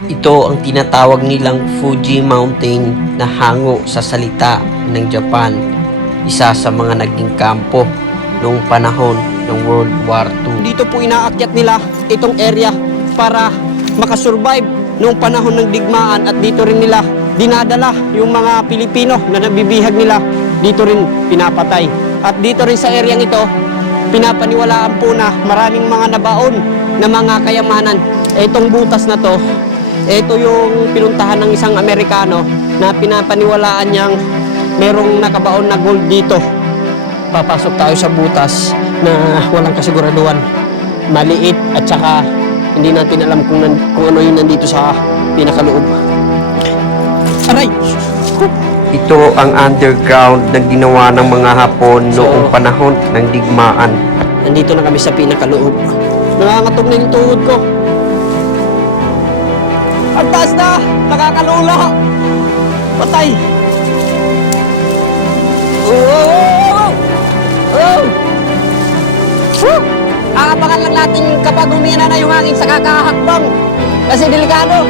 Ito ang tinatawag nilang Fuji Mountain na hango sa salita ng Japan. Isa sa mga naging kampo noong panahon ng World War II. Dito po inaakyat nila itong area para makasurvive noong panahon ng digmaan at dito rin nila dinadala yung mga Pilipino na nabibihag nila dito rin pinapatay. At dito rin sa area ito, pinapaniwalaan po na maraming mga nabaon na mga kayamanan. Itong butas na to, ito yung pinuntahan ng isang Amerikano na pinapaniwalaan niyang merong nakabaon na gold dito. Papasok tayo sa butas na walang kasiguraduhan. Maliit at saka hindi natin alam kung, nan- kung ano yung nandito sa pinakaloob. Aray! Ito ang underground na ginawa ng mga Hapon noong panahon ng digmaan. Nandito na kami sa pinakaloob. Nangangatog na yung tuhod ko. Ang taas na! Nakakalula! Patay! Oh! Oh! Woo! Aapakan lang natin kapag humina na yung hangin sa kakahakbang. Kasi delikado.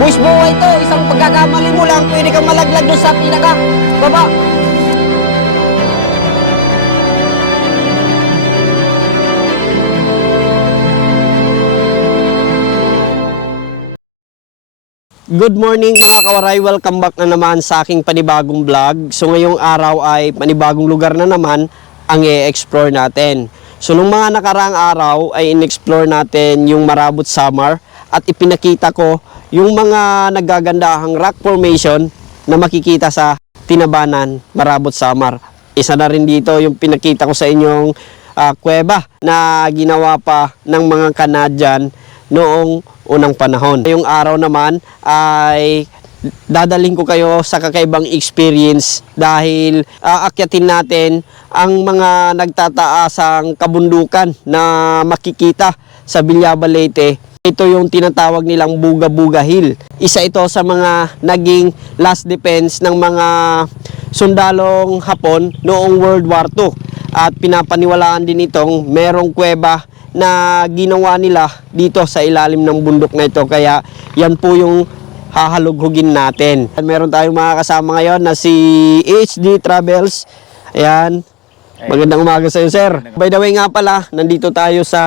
Buwis buhay to. Isang pagkakamali mo lang, pwede kang malaglag doon sa pinaka. Baba. Good morning mga kawaray, welcome back na naman sa aking panibagong vlog. So ngayong araw ay panibagong lugar na naman ang i-explore natin. So nung mga nakaraang araw ay in-explore natin yung Marabot Samar at ipinakita ko yung mga nagagandahang rock formation na makikita sa Tinabanan, Marabot Samar. Isa na rin dito yung pinakita ko sa inyong ah, kuweba na ginawa pa ng mga Canadian noong unang panahon. Yung araw naman ay dadaling ko kayo sa kakaibang experience dahil aakyatin natin ang mga nagtataasang kabundukan na makikita sa Villaba Leyte. Ito yung tinatawag nilang Buga-Buga Hill. Isa ito sa mga naging last defense ng mga sundalong Hapon noong World War II. At pinapaniwalaan din itong merong kuweba na ginawa nila dito sa ilalim ng bundok na ito. Kaya yan po yung hahalughugin natin. Meron tayong mga kasama ngayon na si HD Travels. Ayan. Magandang umaga sa iyo, sir. By the way nga pala, nandito tayo sa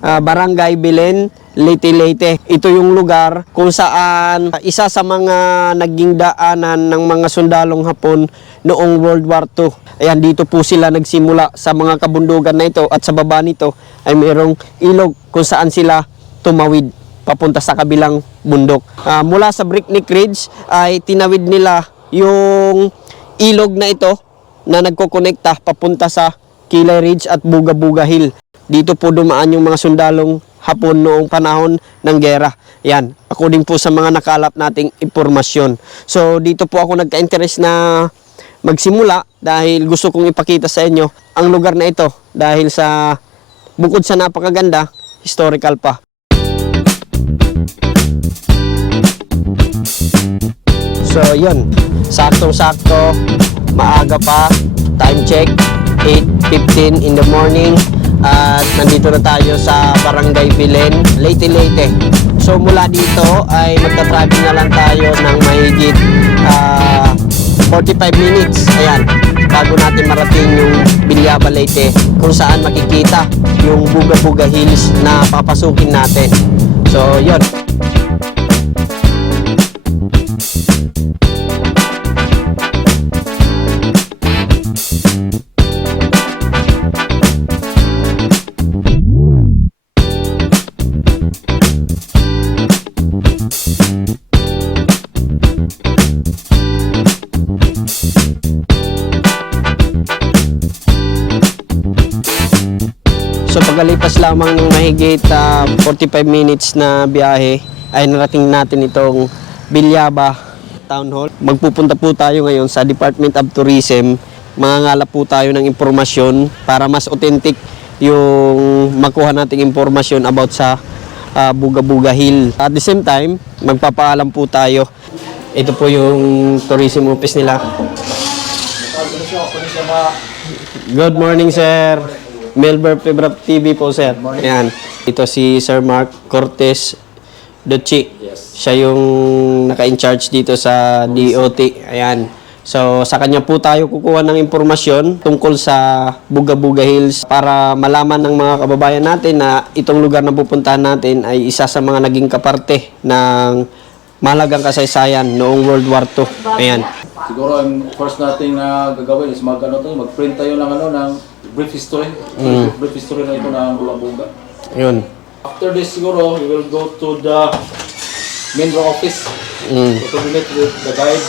ah, Barangay Bilen, Leyte Leyte. Ito yung lugar kung saan isa sa mga naging daanan ng mga sundalong Hapon noong World War II. Ayan, dito po sila nagsimula sa mga kabundugan na ito at sa baba nito ay mayroong ilog kung saan sila tumawid papunta sa kabilang bundok. Ah, mula sa Bricknick Ridge ay tinawid nila yung ilog na ito na nagkokonekta papunta sa Kilay Ridge at Buga-Buga Hill. Dito po dumaan yung mga sundalong Hapon noong panahon ng gera. Yan, according po sa mga nakalap nating impormasyon. So dito po ako nagka-interest na magsimula dahil gusto kong ipakita sa inyo ang lugar na ito dahil sa bukod sa napakaganda, historical pa. So yun, saktong-sakto, maaga pa, time check, 8.15 in the morning at nandito na tayo sa Barangay Bilen, Leyte Leyte. So mula dito ay magta-travel na lang tayo ng mahigit ah, 45 minutes. Ayan, bago natin marating yung Bilyaba Leyte kung saan makikita yung Buga-Buga Hills na papasukin natin. So yun, Pagkalipas lamang ng mahigit ah, 45 minutes na biyahe ay narating natin itong Bilyaba Town Hall. Magpupunta po tayo ngayon sa Department of Tourism. Mangangala po tayo ng impormasyon para mas authentic yung makuha nating impormasyon about sa ah, Buga-Buga Hill. At the same time, magpapaalam po tayo. Ito po yung tourism office nila. Good morning, sir. Melber Febra TV po, sir. Ayan. Ito si Sir Mark Cortez Dochi. Yes. Siya yung naka-in-charge dito sa DOT. Ayan. So, sa kanya po tayo kukuha ng impormasyon tungkol sa Buga-Buga Hills para malaman ng mga kababayan natin na itong lugar na pupuntahan natin ay isa sa mga naging kaparte ng mahalagang kasaysayan noong World War II. Ayan. Siguro ang first nating na gagawin is mag ano to, mag-print tayo ng ano ng brief history. Brief history na ito ng Buga-Buga. Yun. After this siguro, we will go to the main row office Mm. to coordinate with the guide.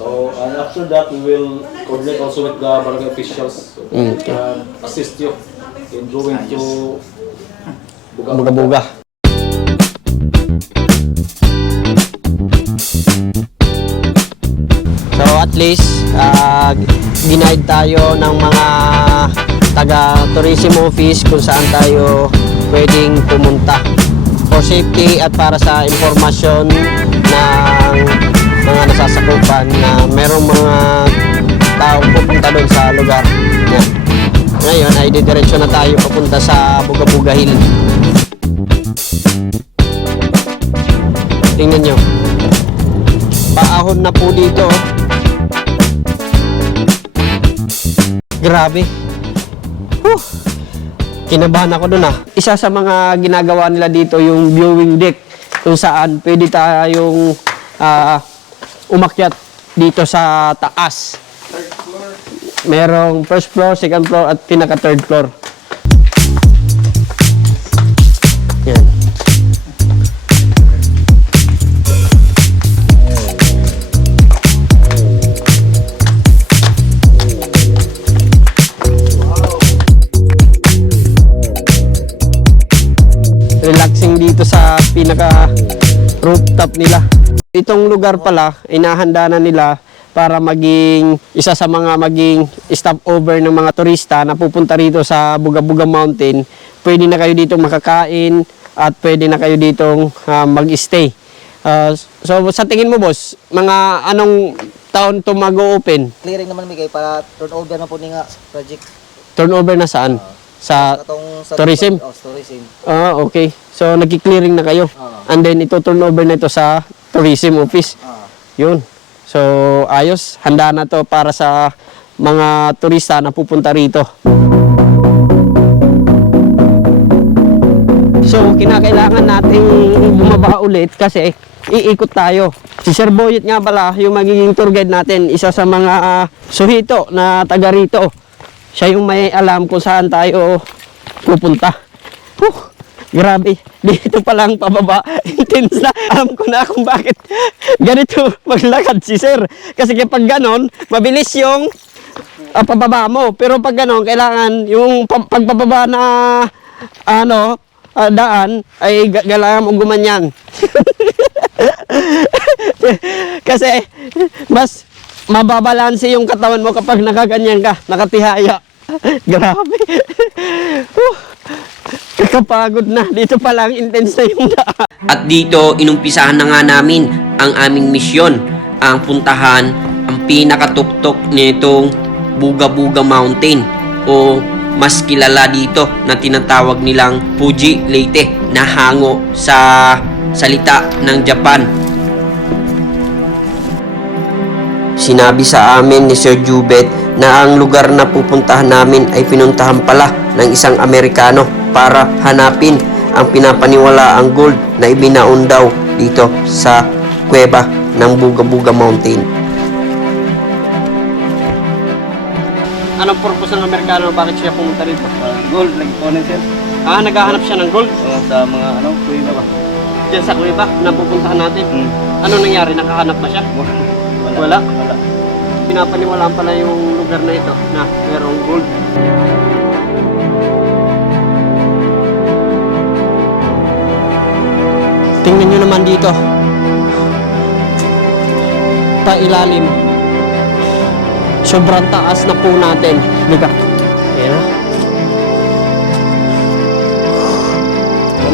So, and after that, we will coordinate also with the barangay officials Mm, who can assist you in going to Buga-Buga. Buga-Buga. So at least, uh, ginaid tayo ng mga taga tourism office kung saan tayo pwedeng pumunta for safety at para sa informasyon ng mga nasasakupan na merong mga taong pupunta doon sa lugar. Yan. Ngayon ay didiretso na tayo papunta sa Buga-Buga Hill. Tingnan nyo. Paahon na po dito. Grabe. Whew. Kinabahan ako dun ah. Isa sa mga ginagawa nila dito yung viewing deck kung saan pwede tayong ah, umakyat dito sa taas. Merong first floor, second floor at pinaka third floor. Dito sa pinaka rooftop nila. Itong lugar pala, inahanda na nila para maging isa sa mga maging stopover ng mga turista na pupunta rito sa Buga-Buga Mountain. Pwede na kayo dito makakain at pwede na kayo dito mag-stay. Ah, so sa tingin mo boss, mga anong taon to mag-open? clearing naman may kay para turnover na po ni nga project Turnover na saan? Sa katong sa tourism? Oh, tourism. Ah, okay. So nagki-clearing na kayo. Ah. And then ito turnover na ito sa tourism office. Ah. Yun. So ayos, handa na to para sa mga turista na pupunta rito. So kinakailangan nating bumaba ulit kasi iikot tayo. Si Sir Boyet nga pala, yung magiging tour guide natin, isa sa mga ah, suhito na taga rito. Siya yung may alam kung saan tayo pupunta. Huh, grabe. Dito pa lang pababa. Intense na. Alam ko na kung bakit ganito maglakad si sir. Kasi kapag ganon, mabilis yung ah, pababa mo. Pero pag ganon, kailangan yung pa- pagpababa na ano, ah, daan ay ga- kailangan mo gumanyan. Kasi mas mababalanse yung katawan mo kapag nakaganyan ka, nakatihaya. Grabe. Huh. Kakapagod na. Dito pa lang intense na yung daan. At dito, inumpisahan na nga namin ang aming misyon, ang puntahan ang pinakatuptok nitong Buga-Buga Mountain o mas kilala dito na tinatawag nilang Fuji Leyte na hango sa salita ng Japan. Sinabi sa amin ni Sir Jubet na ang lugar na pupuntahan namin ay pinuntahan pala ng isang Amerikano para hanapin ang pinapaniwala ang gold na ibinaon daw dito sa kuweba ng Buga-Buga Mountain. Anong purpose ng Amerikano? Bakit siya pumunta rito? gold, nag-iponin sir. Ah, naghahanap siya ng gold. O, sa mga ano, kuya ba? Diyan sa kuweba na pupuntahan natin. Hmm. Ano nangyari? Nakahanap na siya? Wala? Wala. Pinapaniwalaan pala yung lugar na ito na merong gold. Tingnan nyo naman dito. Pailalim. Sobrang taas na po natin. Diba? Ayan na.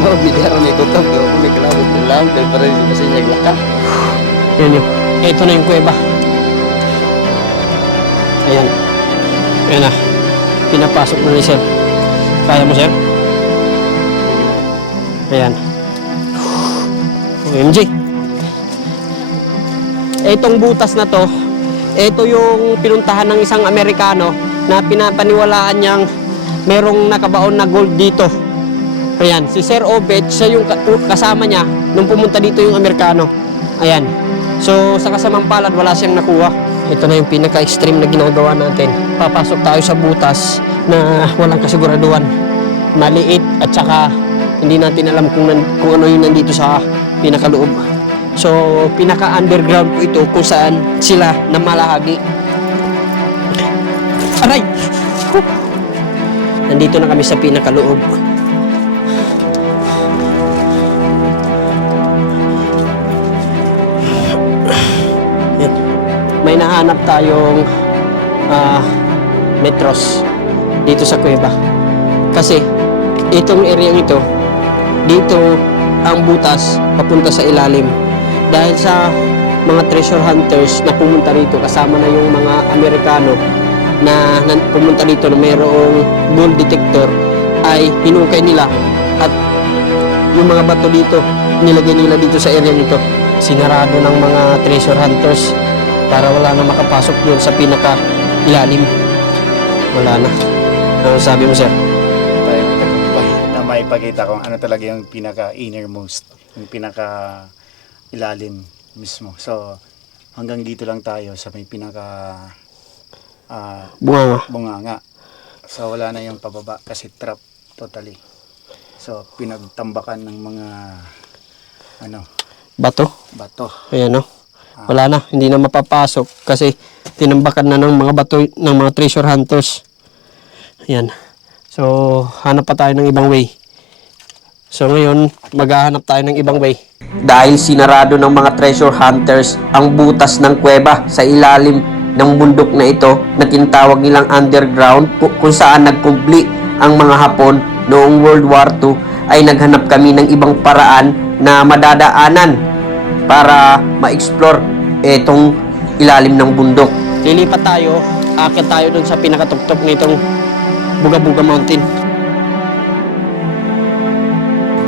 Ano, bidaro ni Tutok, di ako may kalabot na lang, dahil para rin kasi naglaka. Yan yun. Ito na yung kuweba. Ayan. Ayan na. Pinapasok na ni sir. Kaya mo sir? Ayan. OMG. Itong butas na to, ito yung pinuntahan ng isang Amerikano na pinapaniwalaan niyang merong nakabaon na gold dito. Ayan, si Sir Obet, siya yung ka- kasama niya nung pumunta dito yung Amerikano. Ayan. So, sa kasamang palad, wala siyang nakuha. Ito na yung pinaka-extreme na ginagawa natin. Papasok tayo sa butas na walang kasiguraduhan. Maliit at saka hindi natin alam kung, kung ano yung nandito sa pinakaloob. So, pinaka-underground po ito kung saan sila namalahagi. Aray! Nandito na kami sa pinakaloob. May nahanap tayong ah, metros dito sa kuweba. Kasi itong area ito, dito ang butas papunta sa ilalim. Dahil sa mga treasure hunters na pumunta rito, kasama na yung mga Amerikano na, pumunta dito na mayroong gold detector, ay hinukay nila at yung mga bato dito, nilagay nila dito sa area nito. Sinarado ng mga treasure hunters para wala na makapasok doon sa pinaka ilalim. Wala na. Ano sabi mo, sir? tayo tagumpay na maipakita kung ano talaga yung pinaka innermost, yung pinaka ilalim mismo. So, hanggang dito lang tayo sa may pinaka ah, Bunga bunganga. So, wala na yung pababa kasi trap totally. So, pinagtambakan ng mga ano, Bato. bato. Ayan, no? Wala na. Hindi na mapapasok kasi tinambakan na ng mga bato ng mga treasure hunters. Ayan. So, hanap pa tayo ng ibang way. So, ngayon, maghahanap tayo ng ibang way. Dahil sinarado ng mga treasure hunters ang butas ng kuweba sa ilalim ng bundok na ito na tinatawag nilang underground ku- kung saan nagkumpli ang mga Hapon noong World War II ay naghanap kami ng ibang paraan na madadaanan para ma-explore itong ilalim ng bundok. Lilipat tayo, akit tayo dun sa pinakatuktok nitong Buga-Buga Mountain.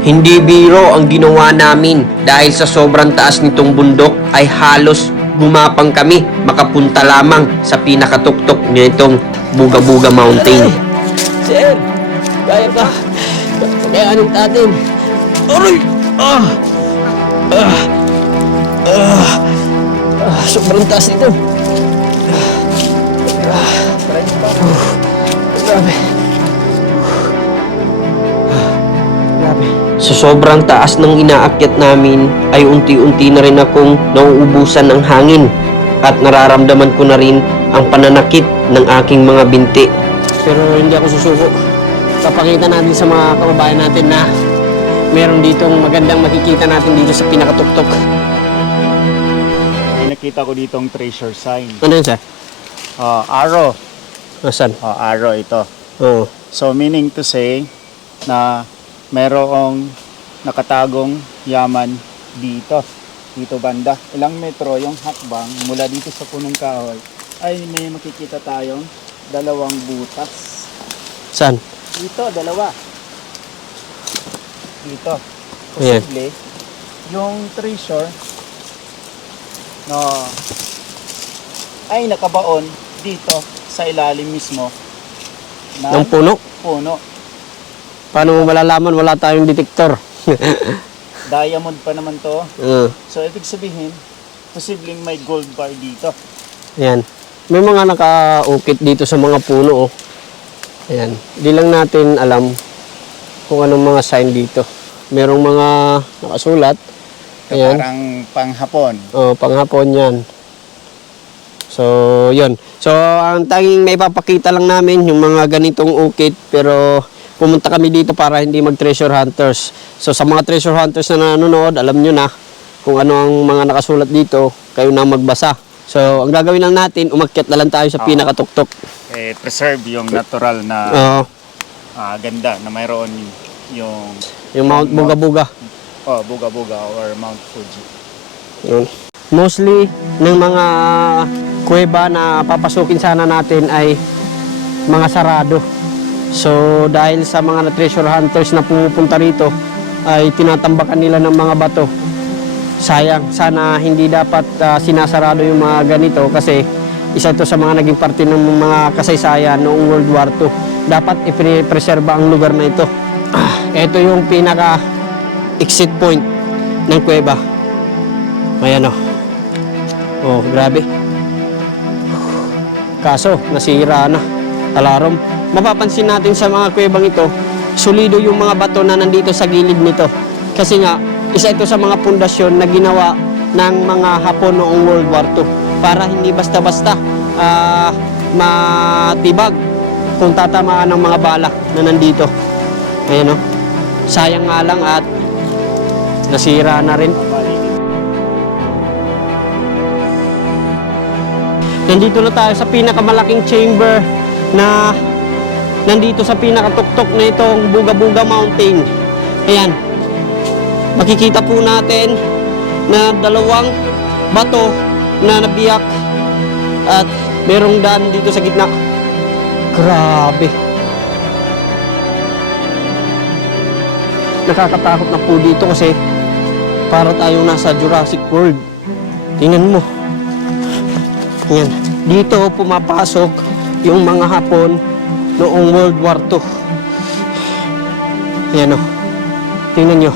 Hindi biro ang ginawa namin dahil sa sobrang taas nitong bundok ay halos gumapang kami makapunta lamang sa pinakatuktok nitong Buga-Buga Mountain. Sir, kaya ka. Kaya anong natin? Aray! Ah! Ah! Ah! ah sobrang taas nito. Uh, grabe. Grabe. Sa sobrang taas ng inaakyat namin ay unti-unti na rin akong nauubusan ng hangin at nararamdaman ko na rin ang pananakit ng aking mga binti. Pero hindi ako susuko. Papakita natin sa mga kababayan natin na meron ditong magandang makikita natin dito sa pinakatuktok. Nakita ko ditong treasure sign. Ano yun, sir? Ah, arrow. Nasaan? Ah, arrow ito. Oo. So meaning to say na merong nakatagong yaman dito. Dito banda. Ilang metro yung hakbang mula dito sa punong kahoy ay may makikita tayong dalawang butas. Saan? Dito, dalawa. Dito. Posible, yung treasure no, ay nakabaon dito sa ilalim mismo ng Ng puno? puno. Paano mo malalaman? Wala tayong detektor. Diamond pa naman to. Oo. So, ibig sabihin, posibleng may gold bar dito. Ayan. May mga nakaukit dito sa mga puno, oh. Ayan. Di lang natin alam kung anong mga sign dito. Merong mga nakasulat. Ayan. parang panghapon. Oh, panghapon yan. So, yun. So, ang tanging may papakita lang namin yung mga ganitong ukit pero pumunta kami dito para hindi mag-treasure hunters. So, sa mga treasure hunters na nanonood, alam nyo na kung ano ang mga nakasulat dito, kayo na magbasa. So, ang gagawin lang natin, umakyat na lang tayo sa Oo. pinakatuktok. Eh, preserve yung natural na Oo, ah, ganda na mayroon yung yung Mount Buga-Buga. Oh, Buga-Buga or Mount Fuji. Yun. Mostly ng mga kuweba na papasukin sana natin ay mga sarado. So dahil sa mga treasure hunters na pumupunta rito ay tinatambakan nila ng mga bato sayang. Sana hindi dapat ah, sinasarado yung mga ganito kasi isa ito sa mga naging parte ng mga kasaysayan noong World War II. Dapat ipreserba ang lugar na ito. Ah, ito yung pinaka exit point ng kuweba. Ayan o. Oh, grabe. Kaso, nasira na. Alarm. Mapapansin natin sa mga kuwebang ito, solido yung mga bato na nandito sa gilid nito. Kasi nga, isa ito sa mga pundasyon na ginawa ng mga Hapon noong World War II para hindi basta-basta ah, matibag kung tatamaan ng mga bala na nandito. Ayan o. Sayang nga lang at nasira na rin. Nandito na tayo sa pinakamalaking chamber na nandito sa pinakatuktok na itong Buga-Buga Mountain. Ayan. Makikita po natin na dalawang bato na nabiyak at merong daan dito sa gitna. Grabe. Nakakatakot na po dito kasi para tayong nasa Jurassic World. Tingnan mo. Yan. Dito pumapasok yung mga Hapon noong World War II. Yan o. Tingnan nyo.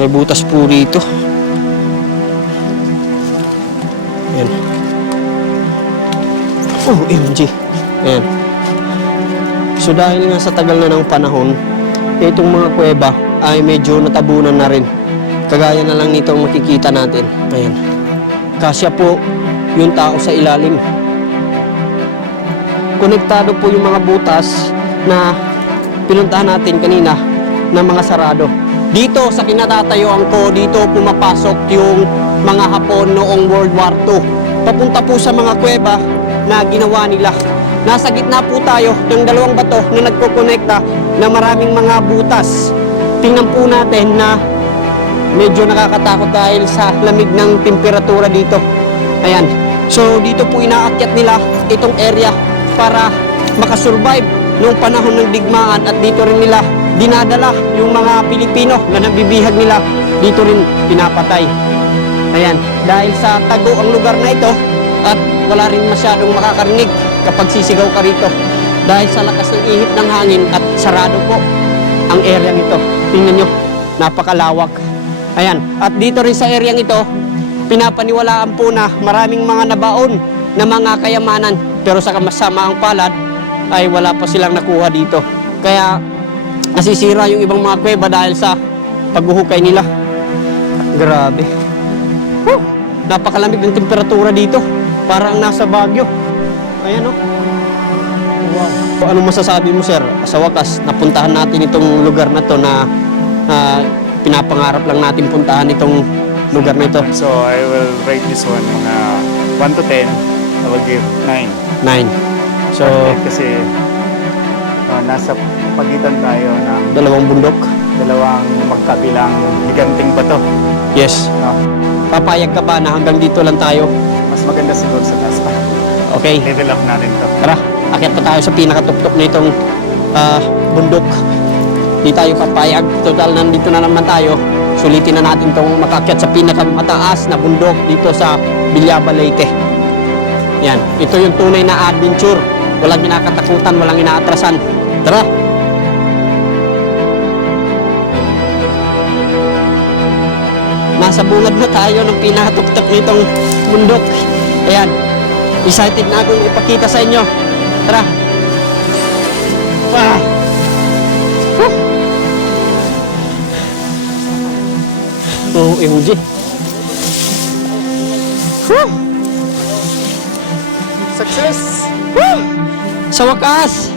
May butas po rito. Yan. Oh, MG. Yan. So dahil nga sa tagal na ng panahon, itong mga kuweba ay medyo natabunan na rin. Kagaya na lang nitong makikita natin. Ayan. Kasya po yung tao sa ilalim. Konektado po yung mga butas na pinuntahan natin kanina ng mga sarado. Dito sa kinatatayuan ko, dito pumapasok yung mga Hapon noong World War II. Papunta po sa mga kuweba na ginawa nila. Nasa gitna po tayo ng dalawang bato na nagkokonekta na maraming mga butas. Tingnan po natin na medyo nakakatakot dahil sa lamig ng temperatura dito. Ayan. So dito po inaakyat nila itong area para makasurvive noong panahon ng digmaan at dito rin nila dinadala yung mga Pilipino na nabibihag nila dito rin pinapatay. Ayan, dahil sa tago ang lugar na ito at wala rin masyadong makakarinig kapag sisigaw ka rito. Dahil sa lakas ng ihip ng hangin at sarado po ang area ito. Tingnan nyo, napakalawak. Ayan, at dito rin sa area ito, pinapaniwalaan po na maraming mga nabaon na mga kayamanan pero sa kamasamaang palad ay wala pa silang nakuha dito. Kaya nasisira yung ibang mga kuweba dahil sa paghuhukay nila. Grabe. Whew! Napakalamig ng temperatura dito. Parang nasa Baguio. Ayan o. Wow. Ano masasabi mo sir? Sa wakas, napuntahan natin itong lugar na to na ah, pinapangarap lang natin puntahan itong lugar na ito. So I will rate this one uh, 1 to 10. I will give 9. Nine. So, kasi uh, nasa pagitan tayo ng dalawang bundok. dalawang magkabilang higanting bato. Yes. No? Papayag ka ba na hanggang dito lang tayo? Mas maganda siguro sa taas pa. Okay. Level up natin to. Tara, akit pa tayo sa pinakatuktok na itong ah, bundok. Di tayo papayag. Total, nandito na naman tayo. Sulitin na natin itong makakyat sa pinakamataas na bundok dito sa Bilyaba Leyte. Yan, ito yung tunay na adventure. Walang kinakatakutan, walang inaatrasan. Tara! Nasa bungad na tayo ng pinakatuktok nitong bundok. Ayan, excited na akong ipakita sa inyo. Tara! Ah! Woo! Oh, MG. Woo! Success! Woo! Sa wakas,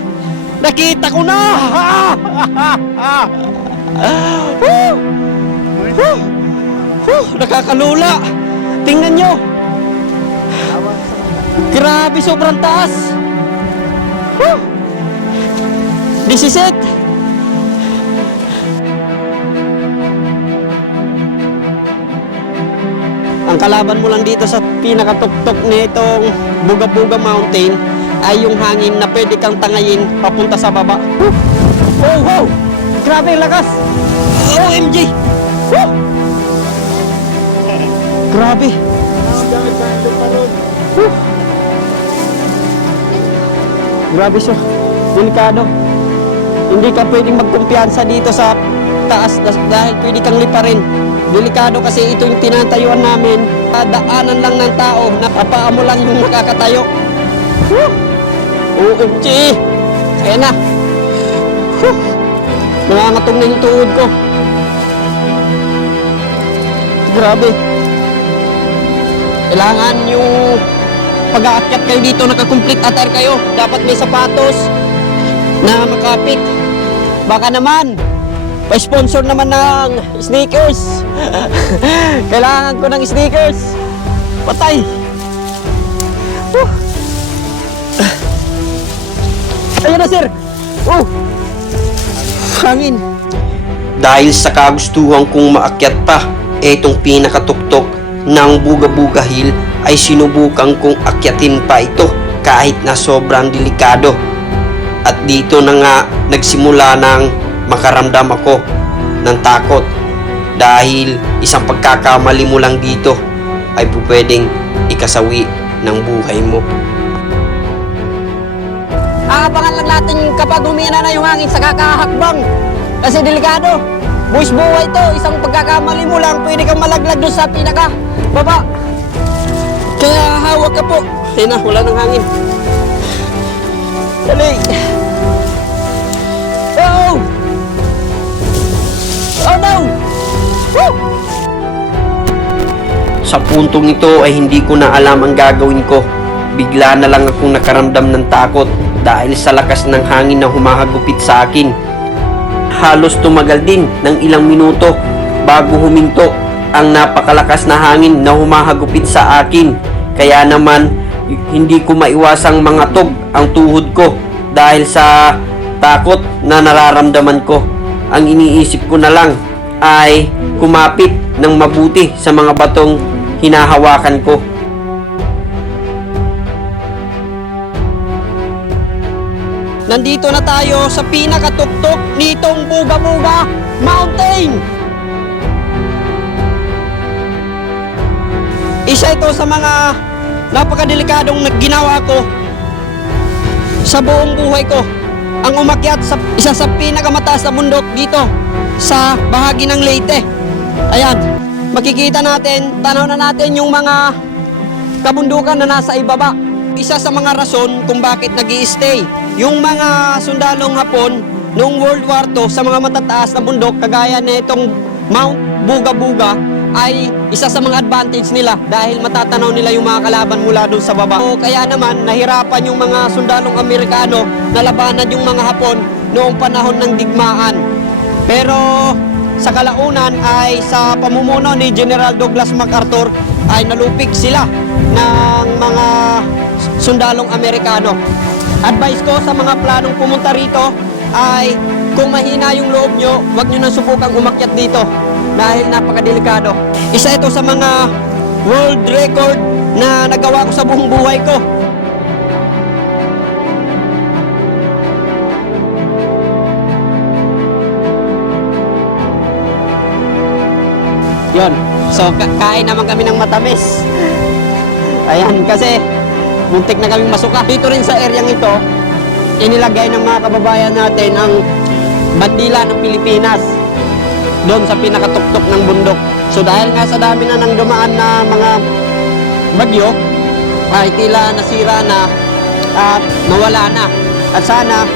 nakita ko na! Woo! Woo! Woo! Nakakalula! Tingnan nyo! Grabe, sobrang taas! Woo! This is it! Ang kalaban mo lang dito sa pinakatuktok na itong Bugabuga Mountain ay yung hangin na pwede kang tangayin papunta sa baba. Woo! Oh, wow! Grabe ang lakas! OMG! Woo! Grabe! Grabe siya. Delikado. Hindi ka pwedeng magkumpiyansa dito sa taas dahil pwede kang liparin. Delikado kasi ito yung tinatayuan namin. Daanan lang ng tao. Nakapaa mo lang yung nakakatayo. Whew. OMG! Kaya na. Whew. Nangangatong na yung tuhod ko. Grabe. Kailangan yung pag-aakyat kayo dito, naka-complete attire kayo. Dapat may sapatos na makapit. Baka naman, pa-sponsor naman ng sneakers. Kailangan ko ng sneakers. Patay. Whew. Ayun na, sir. Oh. Hangin. Dahil sa kagustuhan kong maakyat pa, etong pinakatuktok ng Buga-Buga Hill ay sinubukan kong akyatin pa ito kahit na sobrang delikado. At dito na nga nagsimula ng makaramdam ako ng takot dahil isang pagkakamali mo lang dito ay pwedeng ikasawi ng buhay mo. Aabangan lang natin kapag humina na yung hangin sa kakahakbang. Kasi delikado. Buwis buhay to. Isang pagkakamali mo lang, pwede kang malaglag doon sa pinaka baba. Kaya hawak ka po. Ayun na, wala ng hangin. Dali. Oh! Oh no! Woo! Sa puntong ito ay hindi ko na alam ang gagawin ko. Bigla na lang akong nakaramdam ng takot dahil sa lakas ng hangin na humahagupit sa akin. Halos tumagal din ng ilang minuto bago huminto ang napakalakas na hangin na humahagupit sa akin. Kaya naman hindi ko maiwasang mangatog ang tuhod ko dahil sa takot na nararamdaman ko. Ang iniisip ko na lang ay kumapit ng mabuti sa mga batong hinahawakan ko. Nandito na tayo sa pinakatuktok nitong Buga-Buga Mountain. Isa ito sa mga napakadelikadong nagginawa ko sa buong buhay ko. Ang umakyat sa isa sa pinakamataas na bundok dito sa bahagi ng Leyte. Ayan, makikita natin, tanaw na natin yung mga kabundukan na nasa ibaba. Isa sa mga rason kung bakit nag stay yung mga sundalong Hapon noong World War II sa mga matataas na bundok kagaya na itong Mount Buga-Buga ay isa sa mga advantage nila dahil matatanaw nila yung mga kalaban mula doon sa baba. O kaya naman nahirapan yung mga sundalong Amerikano na labanan yung mga Hapon noong panahon ng digmaan. Pero sa kalaunan ay sa pamumuno ni General Douglas MacArthur ay nalupig sila ng mga sundalong Amerikano. Advice ko sa mga planong pumunta rito ay kung mahina yung loob nyo, huwag nyo nang subukang umakyat dito dahil napakadelikado. Isa ito sa mga world record na nagawa ko sa buong buhay ko. Yon. So, ka- kain naman kami ng matamis. Ayan, kasi muntik na kaming masuka. Dito rin sa area ito, inilagay ng mga kababayan natin ang bandila ng Pilipinas doon sa pinakatuktok ng bundok. So dahil nga sa dami na nang dumaan na mga bagyo, ay tila nasira na at nawala na. At sana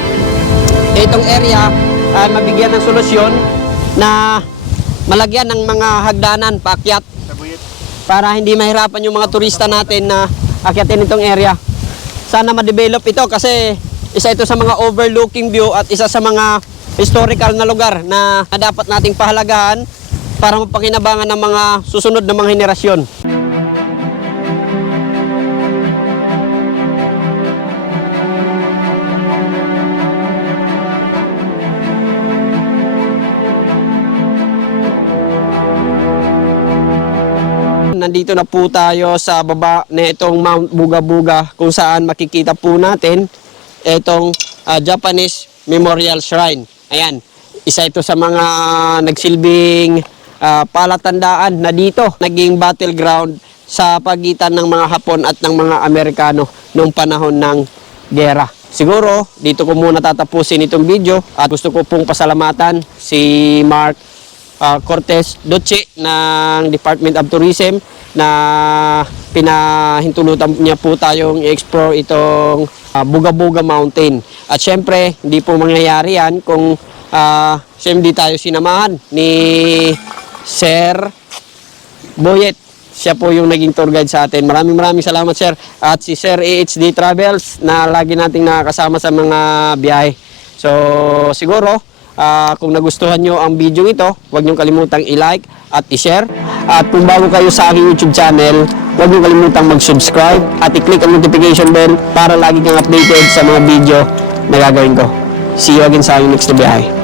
itong area ay mabigyan ng solusyon na malagyan ng mga hagdanan paakyat para hindi mahirapan yung mga turista natin na akyatin itong area. Sana ma-develop ito kasi isa ito sa mga overlooking view at isa sa mga historical na lugar na, na dapat nating pahalagahan para mapakinabangan ng mga susunod na mga henerasyon. Nandito na po tayo sa baba na itong Mount Buga-Buga kung saan makikita po natin itong ah, Japanese Memorial Shrine. Ayan, isa ito sa mga nagsilbing ah, palatandaan na dito naging battleground sa pagitan ng mga Hapon at ng mga Amerikano noong panahon ng gera. Siguro, dito ko muna tatapusin itong video at gusto ko pong pasalamatan si Mark ah, Cortez Doce ng Department of Tourism na pinahintulutan niya po tayong i-explore itong ah, Buga-Buga Mountain. At syempre, hindi po mangyayari yan kung uh, hindi tayo sinamahan ni Sir Boyet. Siya po yung naging tour guide sa atin. Maraming maraming salamat, sir. At si Sir AHD Travels na lagi nating nakakasama sa mga biyahe. So, siguro, ah, kung nagustuhan nyo ang video ito, huwag nyo kalimutang i-like at i-share. At kung bago kayo sa aking YouTube channel, huwag nyo kalimutang mag-subscribe at i-click ang notification bell para lagi kang updated sa mga video na gagawin ko. See you again sa aking next na biyahe.